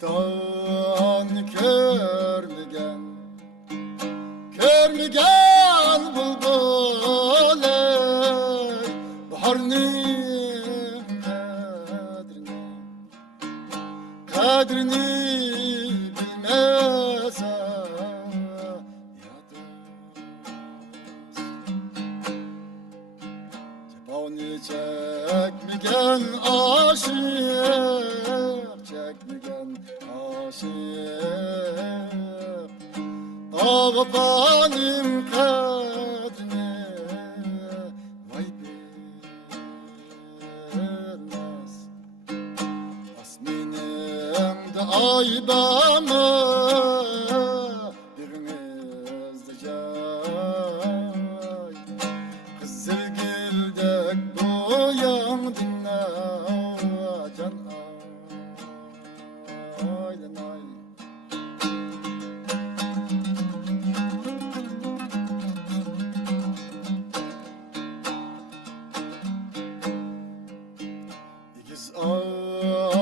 Gülistan körmügen bulbul ey baharning kadrini bilmese cefoni çekmegen aşık çekmegen aşık Avapanim kadrini vay bilmez Asminim de aybamı birinizde cay Kızılgildek boyan dinle can aydan ay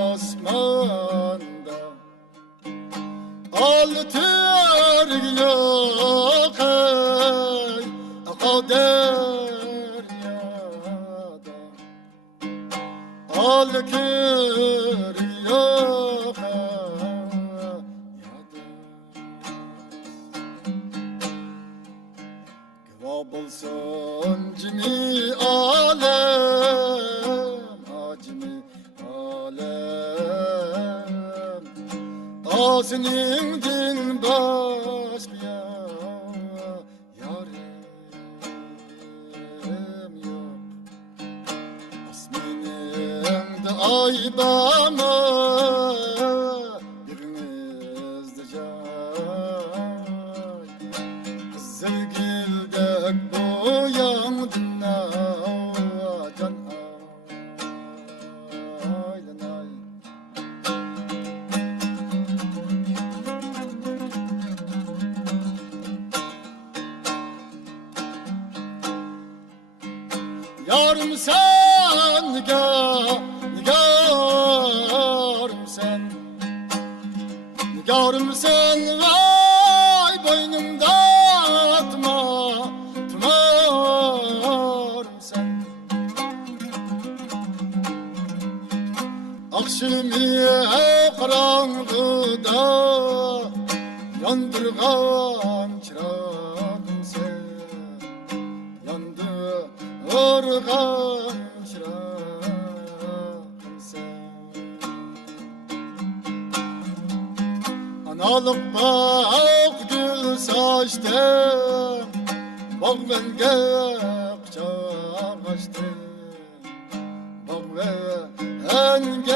Asmanda altır yok ey kader yada altır yok yada Kıva bulsun cimi alem acmi alem Ağzının din başka yarim yok Asminim de aybamı birinizde cay Kızılgildek boyan dinle can aydan ay Yarım sen nigarım sen vay boynumda tümarım sen Akşimi karanlıkta yandırgan çırağım sen Yandırgan çırağım sen Analık bak gül saçtım Bak benge kucak açtım Bak benge